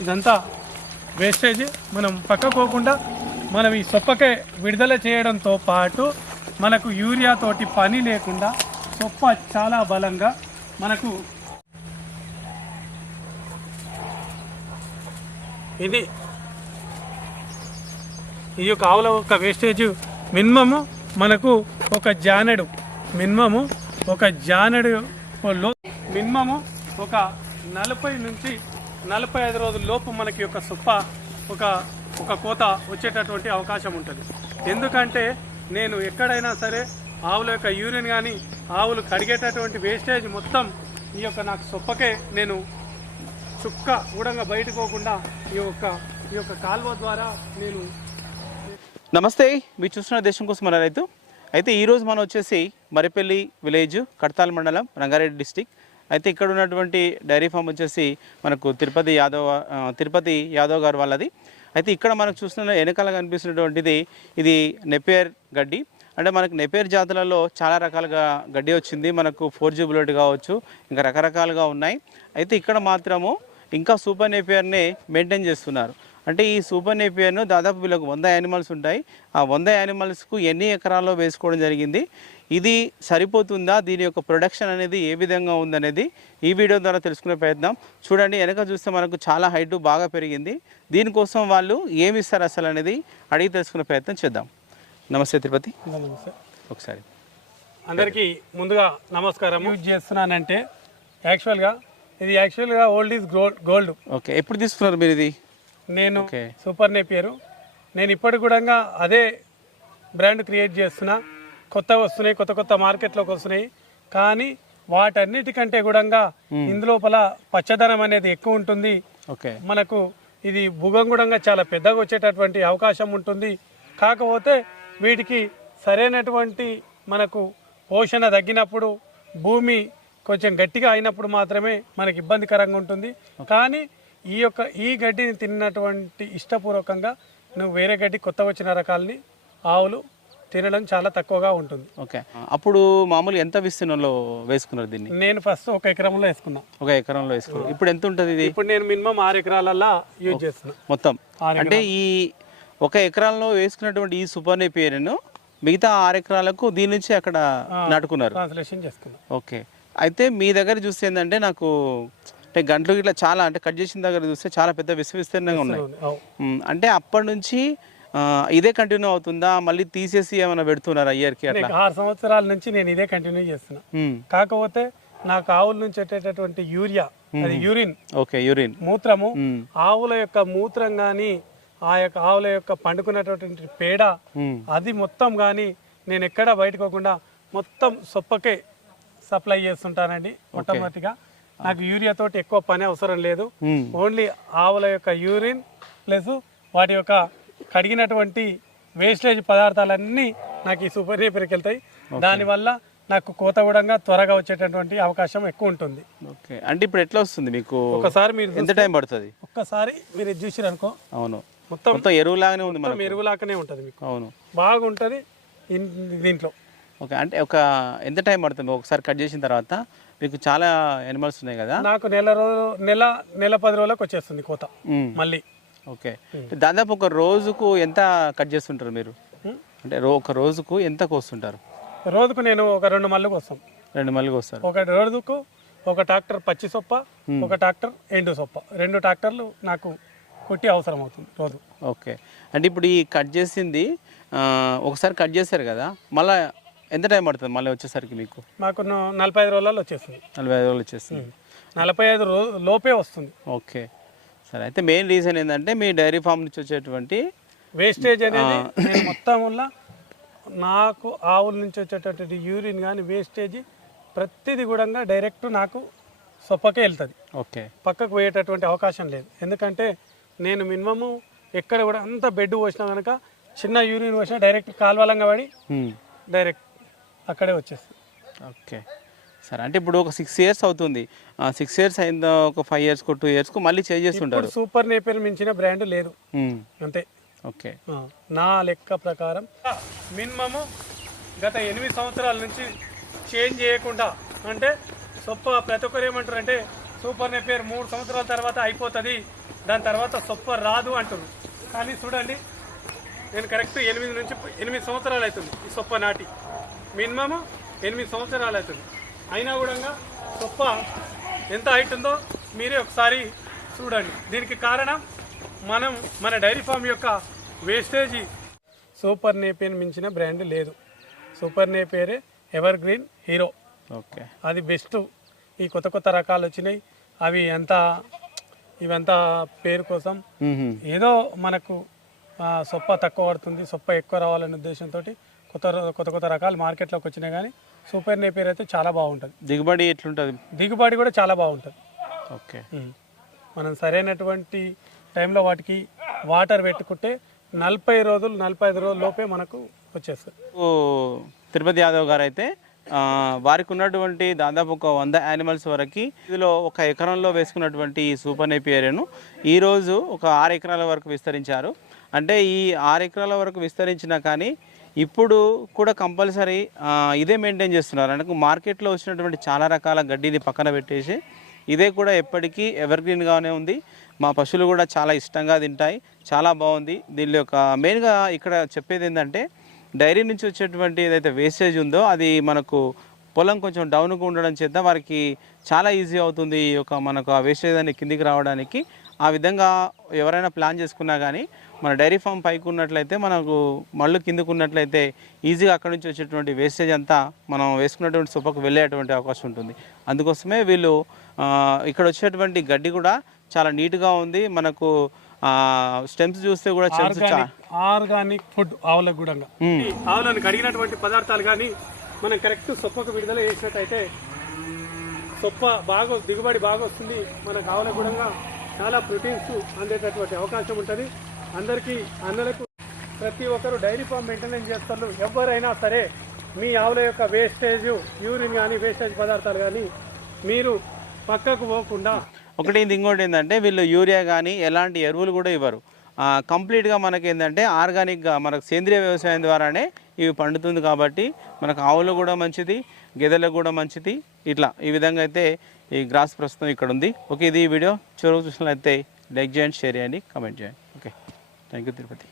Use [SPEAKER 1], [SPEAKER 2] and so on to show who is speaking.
[SPEAKER 1] ఇదంతా వేస్టేజ్. మనం పక్కకోకుండా మనం ఈ సొప్పకే విడుదల చేయడంతో పాటు మనకు యూరియా తోటి పని లేకుండా సొప్ప చాలా బలంగా మనకు ఇది ఈ యొక్క ఆవుల ఒక వేస్టేజ్ మినిమము మనకు ఒక జానెడు. మినిమము ఒక జానెడు. లో మినిమము ఒక నలభై నుంచి నలభై ఐదు రోజుల లోపు మనకి ఒక సుప్ప ఒక ఒక కోత వచ్చేటటువంటి అవకాశం ఉంటుంది. ఎందుకంటే నేను ఎక్కడైనా సరే ఆవుల యొక్క యూరిన్ కానీ ఆవులు కడిగేటటువంటి వేస్టేజ్ మొత్తం ఈ యొక్క నాకు సొప్పకే నేను చుక్క ఊడంగా బయటకు పోకుండా ఈ యొక్క ఈ యొక్క కాల్వ ద్వారా నేను
[SPEAKER 2] నమస్తే మీరు చూస్తున్న దేశం కోసం మన రైతు. అయితే ఈరోజు మనం వచ్చేసి మరిపల్లి విలేజ్ కడతాల్ మండలం రంగారెడ్డి డిస్టిక్. అయితే ఇక్కడ ఉన్నటువంటి డైరీ ఫామ్ వచ్చేసి మనకు తిరుపతి యాదవ్ తిరుపతి యాదవ్ గారు వాళ్ళది. అయితే ఇక్కడ మనకు చూస్తున్న వెనకాల కనిపిస్తున్నటువంటిది ఇది నెపేర్ గడ్డి. అంటే మనకు నెపేర్ జాతులలో చాలా రకాలుగా గడ్డి వచ్చింది. మనకు ఫోర్ జీ బుల్లెట్ కావచ్చు ఇంకా రకరకాలుగా ఉన్నాయి. అయితే ఇక్కడ మాత్రము ఇంకా సూపర్ నెపేర్ని మెయింటైన్ చేస్తున్నారు. అంటే ఈ సూపర్ నేపియర్ను దాదాపు వీళ్ళకు వంద యానిమల్స్ ఉంటాయి. ఆ వంద యానిమల్స్కు ఎన్ని ఎకరాల్లో వేసుకోవడం జరిగింది? ఇది సరిపోతుందా? దీని యొక్క ప్రొడక్షన్ అనేది ఏ విధంగా ఉందనేది ఈ వీడియో ద్వారా తెలుసుకునే ప్రయత్నం. చూడండి వెనక చూస్తే మనకు చాలా హైట్ బాగా పెరిగింది. దీనికోసం వాళ్ళు ఏమి ఇస్తారు అసలు అనేది అడిగి తెలుసుకునే ప్రయత్నం చేద్దాం. నమస్తే తిరుపతి.
[SPEAKER 1] నమస్తే.
[SPEAKER 2] ఒకసారి.
[SPEAKER 1] అందరికీ ముందుగా నమస్కారం యూజ్ చేస్తున్నానంటే యాక్చువల్గా ఇది యాక్చువల్గా old is gold gold
[SPEAKER 2] okay ఎప్పుడు తీసుకున్నారు మీరు ఇది?
[SPEAKER 1] నేను. Super Napier. నేను ఇప్పటి కూడా అదే బ్రాండ్ క్రియేట్ చేస్తున్నా. కొత్త వస్తున్నాయి కొత్త కొత్త మార్కెట్లోకి వస్తున్నాయి. కానీ వాటన్నిటికంటే కూడా ఇందులోపల పచ్చదనం అనేది ఎక్కువ ఉంటుంది.
[SPEAKER 2] ఓకే.
[SPEAKER 1] మనకు ఇది భుగంగుడంగా చాలా పెద్దగా వచ్చేటటువంటి అవకాశం ఉంటుంది. కాకపోతే వీటికి సరైనటువంటి మనకు పోషణ తగ్గినప్పుడు భూమి కొంచెం గట్టిగా అయినప్పుడు మాత్రమే మనకి ఇబ్బందికరంగా ఉంటుంది. కానీ ఈ యొక్క ఈ గడ్డిని తిన్నటువంటి ఇష్టపూర్వకంగా నువ్వు వేరే గడ్డి కొత్త వచ్చిన రకాలని ఆవులు తినడం చాలా తక్కువగా ఉంటుంది.
[SPEAKER 2] ఓకే. అప్పుడు మామూలు ఎంత విస్తీర్ణంలో వేసుకున్నారు దీన్ని?
[SPEAKER 1] నేను ఫస్ట్ ఒక ఎకరంలో వేసుకున్నా.
[SPEAKER 2] ఒక ఎకరంలో వేసుకున్నారు. ఇప్పుడు ఎంత ఉంటుంది ఇది?
[SPEAKER 1] ఇప్పుడు నేను మినిమం ఆరు ఎకరాలల్లా యూజ్ చేస్తున్నా.
[SPEAKER 2] మొత్తం. అంటే ఈ ఒక ఎకరాల్లో వేసుకున్నటువంటి ఈ సూపర్ నేపియర్ను మిగతా ఆరు ఎకరాలకు దీని నుంచి అక్కడ నాటుకున్నారు.
[SPEAKER 1] Translation
[SPEAKER 2] okay. అయితే మీ దగ్గర చూస్తే ఏంటంటే నాకు అంటే గంటలు ఇట్లా చాలా అంటే కట్ చేసిన దగ్గర చూస్తే చాలా పెద్ద విశ్వ విస్తీర్ణంగా ఉన్నాయి. అంటే అప్పటి నుంచి ఇదే కంటిన్యూ అవుతుందా? మళ్ళీ తీసేసి ఏమైనా పెడుతున్నారా ఇయర్కి అట్లా?
[SPEAKER 1] ఆరు సంవత్సరాల నుంచి నేను ఇదే కంటిన్యూ చేస్తున్నా. కాకపోతే నాకు ఆవుల నుంచి వచ్చేటటువంటి యూరియా అది యూరిన్
[SPEAKER 2] ఓకే యూరిన్
[SPEAKER 1] మూత్రము. ఆవుల యొక్క మూత్రం కానీ ఆ యొక్క ఆవుల యొక్క పండుకున్నటువంటి పేడ అది మొత్తం కానీ నేను ఎక్కడా బయటకోకుండా మొత్తం సొప్పకే సప్లై చేస్తుంటానండి మొట్టమొదటిగా. నాకు యూరియా తోటి ఎక్కువ పని అవసరం లేదు. ఓన్లీ ఆవుల యొక్క యూరిన్ ప్లస్ వాటి యొక్క కడిగినటువంటి వేస్టేజ్ పదార్థాలన్నీ నాకు ఈ సూపర్ నేపర్కి వెళ్తాయి దానివల్ల నాకు కోత కూడా త్వరగా వచ్చేటటువంటి అవకాశం ఎక్కువ ఉంటుంది.
[SPEAKER 2] ఓకే. అంటే ఇప్పుడు ఎట్లా వస్తుంది మీకు?
[SPEAKER 1] ఒకసారి మీరు
[SPEAKER 2] ఎంత టైం పడుతుంది?
[SPEAKER 1] ఒక్కసారి మీరు చూసిరు అనుకో.
[SPEAKER 2] అవును.
[SPEAKER 1] మొత్తం
[SPEAKER 2] మొత్తం ఎరువులాగానే ఉంది
[SPEAKER 1] మొత్తం ఎరువులాగానే ఉంటుంది మీకు.
[SPEAKER 2] అవును.
[SPEAKER 1] బాగుంటుంది దీంట్లో.
[SPEAKER 2] ఓకే. అంటే ఒక ఎంత టైం పడుతుంది? ఒకసారి కట్ చేసిన తర్వాత మీకు చాలా ఎనిమల్స్ ఉన్నాయి కదా?
[SPEAKER 1] నాకు నెల రోజు నెల నెల పది రోజులకు వచ్చేస్తుంది కోత. మళ్ళీ.
[SPEAKER 2] ఓకే. దాదాపు ఒక రోజుకు ఎంత కట్ చేస్తుంటారు మీరు. అంటే రో ఒక రోజుకు ఎంత కోస్తుంటారు?
[SPEAKER 1] రోజుకు నేను ఒక రెండు మళ్ళీకి వస్తాం.
[SPEAKER 2] రెండు మళ్ళీ వస్తారు.
[SPEAKER 1] ఒక రోజుకు ఒక ట్రాక్టర్ పచ్చి సొప్ప ఒక ట్రాక్టర్ ఎండు సొప్ప. రెండు ట్రాక్టర్లు నాకు కొట్టి అవసరం అవుతుంది రోజు.
[SPEAKER 2] ఓకే. అంటే ఇప్పుడు ఈ కట్ చేసింది ఒకసారి కట్ చేశారు కదా మళ్ళీ ఎంత టైం పడుతుంది మళ్ళీ వచ్చేసరికి మీకు?
[SPEAKER 1] నాకు న- నలభై ఐదు రోజులలో వచ్చేస్తుంది.
[SPEAKER 2] నలభై ఐదు రోజులు వచ్చేస్తుంది.
[SPEAKER 1] నలభై ఐదు రోజు లోపే వస్తుంది.
[SPEAKER 2] ఓకే. సరే అయితే మెయిన్ రీజన్ ఏంటంటే మీ డైరీ ఫామ్ నుంచి వచ్చేటువంటి
[SPEAKER 1] వేస్టేజ్ అనేది నేను మొత్తం వల్ల నాకు ఆవుల నుంచి వచ్చేటటువంటి యూరిన్ కానీ వేస్టేజ్ ప్రతిదీ కూడా డైరెక్ట్ నాకు సొప్పకే వెళ్తుంది.
[SPEAKER 2] ఓకే.
[SPEAKER 1] పక్కకు పోయేటటువంటి అవకాశం లేదు. ఎందుకంటే నేను మినిమము ఎక్కడ కూడా అంత బెడ్ పోసినా కనుక చిన్న యూరిన్ పోసినా డైరెక్ట్ కాల్వలంగా పడి డైరెక్ట్ అక్కడే వచ్చేస్తుంది
[SPEAKER 2] ఓకే. సరే అంటే ఇప్పుడు ఒక సిక్స్ ఇయర్స్ అవుతుంది. సిక్స్ ఇయర్స్ అయిందో ఒక ఫైవ్ ఇయర్స్కు టూ ఇయర్స్కు మళ్ళీ చేంజ్ చేస్తుంటారు.
[SPEAKER 1] సూపర్ నేపర్ మించిన బ్రాండ్ లేదు. అంతే.
[SPEAKER 2] ఓకే.
[SPEAKER 1] నా లెక్క ప్రకారం మినిమము గత ఎనిమిది సంవత్సరాల నుంచి చేంజ్ చేయకుండా అంటే సొప్ప ప్రతి ఒక్కరు ఏమంటారు అంటే సూపర్ నేపేర్ మూడు సంవత్సరాల తర్వాత అయిపోతుంది దాని తర్వాత సొప్ప రాదు అంటున్నారు. కానీ చూడండి నేను కరెక్ట్ ఎనిమిది నుంచి ఎనిమిది సంవత్సరాలు అవుతుంది ఈ సొప్ప నాటి. మినిమమ్ ఎనిమిది సంవత్సరాలు అవుతుంది. అయినా కూడా సొప్ప ఎంత హైట్ ఉందో మీరే ఒకసారి చూడండి. దీనికి కారణం మనం మన డైరీ ఫామ్ యొక్క వేస్టేజీ. సూపర్ నేపేర్ మించిన బ్రాండ్ లేదు. సూపర్ నేపేరే ఎవర్ గ్రీన్ హీరో.
[SPEAKER 2] ఓకే.
[SPEAKER 1] అది బెస్ట్. ఈ కొత్త కొత్త రకాలు వచ్చినాయి. అవి అంతా ఇవంతా పేరు కోసం. ఏదో మనకు సొప్ప తక్కువ పడుతుంది సొప్ప ఎక్కువ రావాలనే ఉద్దేశంతో కొత్త కొత్త కొత్త రకాలు మార్కెట్లోకి వచ్చినాయి కానీ సూపర్ నేపేర్ అయితే చాలా బాగుంటుంది.
[SPEAKER 2] దిగుబడి ఎట్లుంటుంది?
[SPEAKER 1] దిగుబడి కూడా చాలా బాగుంటుంది.
[SPEAKER 2] ఓకే.
[SPEAKER 1] మనం సరైనటువంటి టైంలో వాటికి వాటర్ పెట్టుకుంటే నలభై రోజులు నలభై ఐదు రోజుల లోపే మనకు వచ్చేస్తుంది.
[SPEAKER 2] ఓ తిరుపతి యాదవ్ గారు అయితే వారికి ఉన్నటువంటి దాదాపు ఒక వంద యానిమల్స్ వరకు ఇందులో ఒక ఎకరంలో వేసుకున్నటువంటి ఈ సూపర్ నేపియర్ను ఈరోజు ఒక ఆరు ఎకరాల వరకు విస్తరించారు. అంటే ఈ ఆరు ఎకరాల వరకు విస్తరించినా కానీ ఇప్పుడు కూడా కంపల్సరీ ఇదే మెయింటైన్ చేస్తున్నారు. అంటే మార్కెట్లో వచ్చినటువంటి చాలా రకాల గడ్డిని పక్కన పెట్టేసి ఇదే కూడా ఎప్పటికీ ఎవర్ గ్రీన్గానే ఉంది. మా పశువులు కూడా చాలా ఇష్టంగా తింటాయి. చాలా బాగుంది. దీని యొక్క మెయిన్గా ఇక్కడ చెప్పేది ఏంటంటే డైరీ నుంచి వచ్చేటువంటి ఏదైతే వేస్టేజ్ ఉందో అది మనకు పొలం కొంచెం డౌన్గా ఉండడం చేత వారికి చాలా ఈజీ అవుతుంది ఈ యొక్క మనకు ఆ వేస్టేజ్ అనేది కిందికి రావడానికి. ఆ విధంగా ఎవరైనా ప్లాన్ చేసుకున్నా కానీ మన డైరీ ఫామ్ పైకి ఉన్నట్లయితే మనకు మళ్ళు కిందకు ఉన్నట్లయితే ఈజీగా అక్కడ నుంచి వచ్చేటువంటి వేస్టేజ్ అంతా మనం వేసుకున్నటువంటి సొప్పకు వెళ్ళేటువంటి అవకాశం ఉంటుంది. అందుకోసమే వీళ్ళు ఇక్కడ వచ్చేటువంటి గడ్డి కూడా చాలా నీట్గా ఉంది. మనకు స్టెమ్స్ చూస్తే కూడా
[SPEAKER 1] ఆర్గానిక్ ఫుడ్ ఆవులకు కూడా. ఆవులను కడిగినటువంటి పదార్థాలు కానీ మనం కరెక్ట్ సొప్పకు విడుదల చేసినట్టయితే సొప్ప బాగా దిగుబడి బాగా వస్తుంది. మనకు ఆవులకు కూడా చాలా ప్రోటీన్స్ అందేటటువంటి అవకాశం ఉంటుంది. అందరికీ అన్నలకు ప్రతి ఒక్కరు డైరీ ఫామ్ మెయింటెనెన్స్ చేస్తారు. ఎవరైనా సరే మీ ఆవుల యొక్క వేస్టేజ్ యూరిన్ కానీ వేస్టేజ్ పదార్థాలు కానీ మీరు పక్కకు పోకుండా
[SPEAKER 2] ఒకటి ఇది ఇంకోటి ఏంటంటే వీళ్ళు యూరియా కానీ ఎలాంటి ఎరువులు కూడా ఇవ్వరు. కంప్లీట్గా మనకి ఏంటంటే ఆర్గానిక్గా మనకు సేంద్రియ వ్యవసాయం ద్వారానే ఇవి పండుతుంది కాబట్టి మనకు ఆవులు కూడా మంచిది గెదెలకు కూడా మంచిది. ఇట్లా ఈ విధంగా అయితే ఈ గ్రాస్ ప్రస్తుతం ఇక్కడ ఉంది ఓకే ఇది వీడియో. చివరికి చూసినట్లయితే లైక్ చేయండి షేర్ చేయండి కామెంట్ చేయండి. Okay thank you Tirupati.